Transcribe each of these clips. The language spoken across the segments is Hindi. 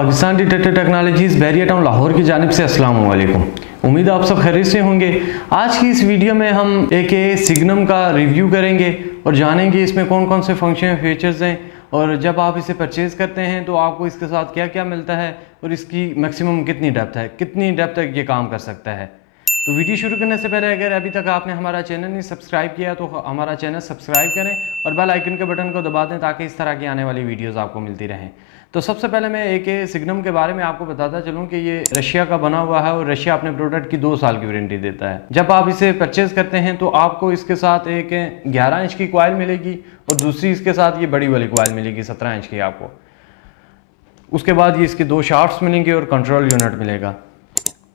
Pakistan detector technologies Bahria town Lahore की जानिब से अस्सलाम वालेकुम। उम्मीद है आप सब खैरियत से होंगे। आज की इस वीडियो में हम एक सिग्नम का रिव्यू करेंगे और जानेंगे इसमें कौन कौन से फंक्शन फीचर्स हैं और जब आप इसे परचेज़ करते हैं तो आपको इसके साथ क्या क्या मिलता है और इसकी मैक्सिमम कितनी डेप्थ है, कितनी डेप्थ तक ये काम कर सकता है। तो वीडियो शुरू करने से पहले अगर अभी तक आपने हमारा चैनल नहीं सब्सक्राइब किया तो हमारा चैनल सब्सक्राइब करें और बेल आइकन के बटन को दबा दें ताकि इस तरह की आने वाली वीडियोस आपको मिलती रहें। तो सबसे पहले मैं एक सिग्नम के बारे में आपको बताता चलूं कि ये रशिया का बना हुआ है और रशिया अपने प्रोडक्ट की 2 साल की वारंटी देता है। जब आप इसे परचेज़ करते हैं तो आपको इसके साथ एक 11 इंच की कॉइल मिलेगी और दूसरी इसके साथ ये बड़ी वाली कॉइल मिलेगी 17 इंच की आपको। उसके बाद ये इसके 2 शाफ्ट्स मिलेंगे और कंट्रोल यूनिट मिलेगा।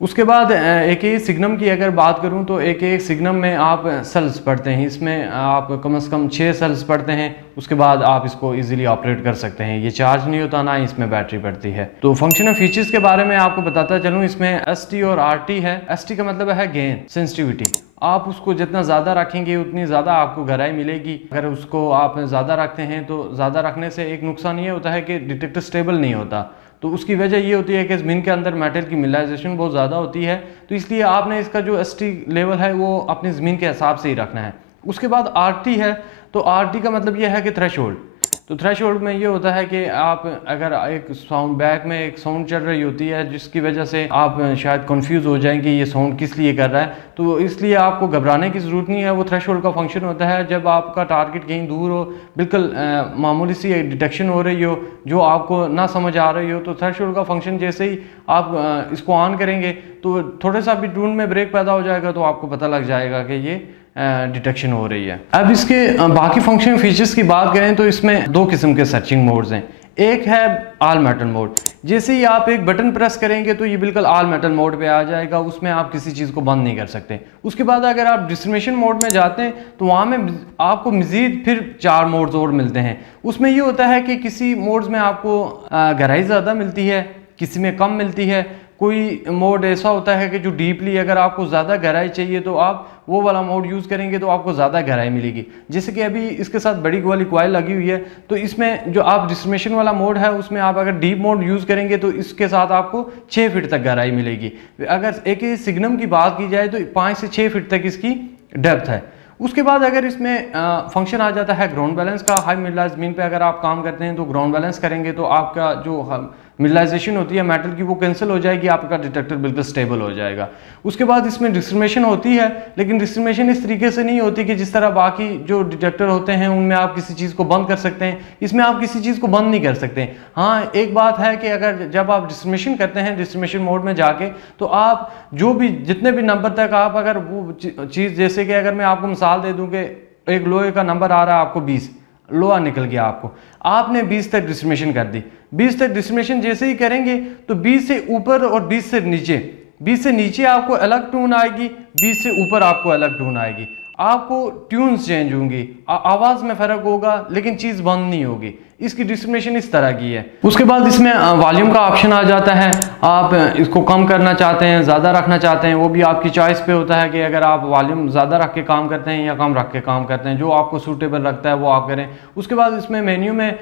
उसके बाद एक सिग्नम की अगर बात करूं तो एक सिग्नम में आप सेल्स पढ़ते हैं, इसमें आप कम से कम 6 सेल्स पढ़ते हैं। उसके बाद आप इसको इजीली ऑपरेट कर सकते हैं। ये चार्ज नहीं होता, ना इसमें बैटरी पड़ती है। तो फंक्शनल फीचर्स के बारे में आपको बताता चलूं, इसमें ST और RT है। ST का मतलब है गेन सेंसिटिविटी। आप उसको जितना ज़्यादा रखेंगे उतनी ज़्यादा आपको गहराई मिलेगी। अगर उसको आप ज़्यादा रखते हैं तो ज़्यादा रखने से एक नुकसान ये होता है कि डिटेक्टर स्टेबल नहीं होता। तो उसकी वजह ये होती है कि ज़मीन के अंदर मेटल की मिनरलाइजेशन बहुत ज़्यादा होती है। तो इसलिए आपने इसका जो ST लेवल है वो अपनी ज़मीन के हिसाब से ही रखना है। उसके बाद RT है, तो RT का मतलब ये है कि थ्रेशोल्ड। तो थ्रेशोल्ड में ये होता है कि आप अगर एक साउंड बैक में एक साउंड चल रही होती है जिसकी वजह से आप शायद कंफ्यूज हो जाएंगे ये साउंड किस लिए कर रहा है, तो इसलिए आपको घबराने की ज़रूरत नहीं है। वो थ्रेशोल्ड का फंक्शन होता है जब आपका टारगेट कहीं दूर हो, बिल्कुल मामूली सी डिटेक्शन हो रही हो जो आपको ना समझ आ रही हो, तो थ्रेशोल्ड का फंक्शन जैसे ही आप इसको ऑन करेंगे तो थोड़ा सा भी ड्रोन में ब्रेक पैदा हो जाएगा तो आपको पता लग जाएगा कि ये डिटेक्शन हो रही है। अब इसके बाकी फंक्शन फीचर्स की बात करें तो इसमें 2 किस्म के सर्चिंग मोड्स हैं। एक है ऑल मेटल मोड। जैसे ही आप एक बटन प्रेस करेंगे तो ये बिल्कुल ऑल मेटल मोड पे आ जाएगा, उसमें आप किसी चीज़ को बंद नहीं कर सकते। उसके बाद अगर आप डिस्क्रिमिनेशन मोड में जाते हैं तो वहाँ में आपको मज़ीद फिर 4 मोड्स और मिलते हैं। उसमें ये होता है कि किसी मोड्स में आपको गहराई ज़्यादा मिलती है, किसी में कम मिलती है। कोई मोड ऐसा होता है कि जो डीपली अगर आपको ज़्यादा गहराई चाहिए तो आप वो वाला मोड यूज़ करेंगे तो आपको ज़्यादा गहराई मिलेगी। जैसे कि अभी इसके साथ बड़ी वाली कॉइल लगी हुई है, तो इसमें जो आप डिस्क्रिमिनेशन वाला मोड है उसमें आप अगर डीप मोड यूज़ करेंगे तो इसके साथ आपको 6 फीट तक गहराई मिलेगी। अगर एक सिग्नम की बात की जाए तो 5 से 6 फीट तक इसकी डेप्थ है। उसके बाद अगर इसमें फंक्शन आ जाता है ग्राउंड बैलेंस का। हाई मिडलाइज ज़मीन पे अगर आप काम करते हैं तो ग्राउंड बैलेंस करेंगे तो आपका जो मिडलाइजेशन होती है मेटल की वो कैंसिल हो जाएगी, आपका डिटेक्टर बिल्कुल स्टेबल हो जाएगा। उसके बाद इसमें डिस्क्रिमिनेशन होती है, लेकिन डिस्क्रिमिनेशन इस तरीके से नहीं होती कि जिस तरह बाकी जो डिटेक्टर होते हैं उनमें आप किसी चीज़ को बंद कर सकते हैं, इसमें आप किसी चीज़ को बंद नहीं कर सकते। हाँ, एक बात है कि अगर जब आप डिस्क्रिमिनेशन करते हैं डिस्क्रिमिनेशन मोड में जाके, तो आप जो भी जितने भी नंबर तक आप अगर वो चीज़, जैसे कि अगर मैं आपको मिसाल दे दूँ कि एक लोहे का नंबर आ रहा है आपको 20, लोहा निकल गया आपने 20 तक डिस्क्रिमिनेशन कर दी। 20 तक डिस्क्रिमिनेशन जैसे ही करेंगे तो 20 से ऊपर और 20 से नीचे, 20 से नीचे आपको अलग ट्यून आएगी, 20 से ऊपर आपको अलग ट्यून आएगी। आपको ट्यून्स चेंज होंगी, आवाज़ में फ़र्क होगा लेकिन चीज़ बंद नहीं होगी। इसकी डिस्क्रिमिनेशन इस तरह की है। उसके बाद इसमें वॉल्यूम का ऑप्शन आ जाता है। आप इसको कम करना चाहते हैं, ज़्यादा रखना चाहते हैं, वो भी आपकी चॉइस पे होता है कि अगर आप वॉल्यूम ज़्यादा रख के काम करते हैं या कम रख के काम करते हैं, जो आपको सूटेबल लगता है वो आप करें। उसके बाद इसमें मेन्यू में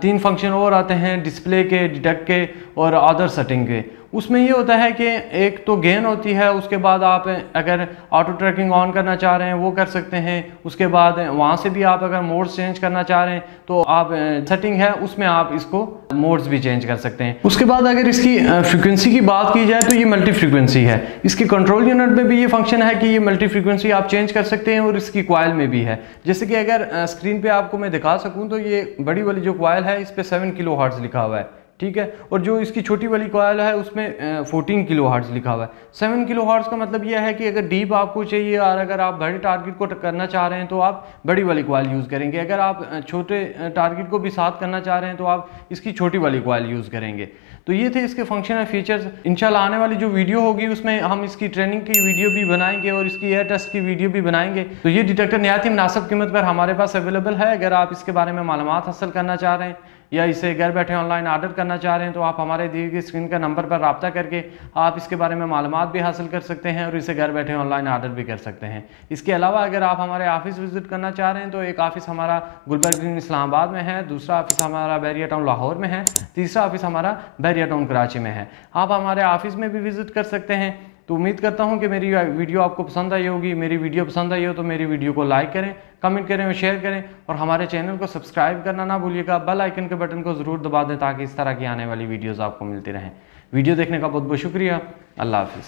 3 फंक्शन और आते हैं, डिस्प्ले के, डिटेक्ट के और अदर सेटिंग के। उसमें ये होता है कि एक तो गेन होती है, उसके बाद आप अगर ऑटो ट्रैकिंग ऑन करना चाह रहे हैं वो कर सकते हैं। उसके बाद वहाँ से भी आप अगर मोड्स चेंज करना चाह रहे हैं तो आप सेटिंग है उसमें आप इसको मोड्स भी चेंज कर सकते हैं। उसके बाद अगर इसकी फ्रीक्वेंसी की बात की जाए तो ये मल्टी फ्रीक्वेंसी है। इसके कंट्रोल यूनिट में भी ये फंक्शन है कि ये मल्टी फ्रीक्वेंसी आप चेंज कर सकते हैं और इसकी कॉइल में भी है। जैसे कि अगर स्क्रीन पे आपको मैं दिखा सकूँ तो ये बड़ी वाली जो कॉइल है इस पर 7 किलो हर्ट्ज लिखा हुआ है, ठीक है। और जो इसकी छोटी वाली कॉइल है उसमें 14 किलो हर्ट्ज लिखा हुआ है। 7 किलो हर्ट्ज का मतलब यह है कि अगर डीप आपको चाहिए और अगर आप बड़े टारगेट को करना चाह रहे हैं तो आप बड़ी वाली कॉइल यूज़ करेंगे। अगर आप छोटे टारगेट को भी साथ करना चाह रहे हैं तो आप इसकी छोटी वाली कॉइल यूज़ करेंगे। तो ये थे इसके फंक्शनल फीचर्स। इंशाल्लाह आने वाली जो वीडियो होगी उसमें हम इसकी ट्रेनिंग की वीडियो भी बनाएंगे और इसकी एयर टेस्ट की वीडियो भी बनाएंगे। तो ये डिटेक्टर निहायत ही मुनासिब कीमत पर हमारे पास अवेलेबल है। अगर आप इसके बारे में मालूमात हासिल करना चाह रहे हैं या इसे घर बैठे ऑनलाइन ऑर्डर करना चाह रहे हैं तो आप हमारे दिए गए स्क्रीन का नंबर पर रब्ता करके आप इसके बारे में मालूमात भी हासिल कर सकते हैं और इसे घर बैठे ऑनलाइन ऑर्डर भी कर सकते हैं। इसके अलावा अगर आप हमारे ऑफिस विजिट करना चाह रहे हैं तो एक ऑफिस हमारा गुलबर्ग ग्रीन इस्लामाबाद में है, दूसरा ऑफिस हमारा बैरिया टाउन लाहौर में है, तीसरा ऑफिस हमारा बैरिया टाउन कराची में है। आप हमारे ऑफिस में भी विजिट कर सकते हैं। तो उम्मीद करता हूं कि मेरी वीडियो आपको पसंद आई होगी। मेरी वीडियो पसंद आई हो तो मेरी वीडियो को लाइक करें, कमेंट करें और शेयर करें और हमारे चैनल को सब्सक्राइब करना ना भूलिएगा। बेल आइकन के बटन को ज़रूर दबा दें ताकि इस तरह की आने वाली वीडियोज़ आपको मिलती रहें। वीडियो देखने का बहुत बहुत शुक्रिया। अल्लाह हाफिज़।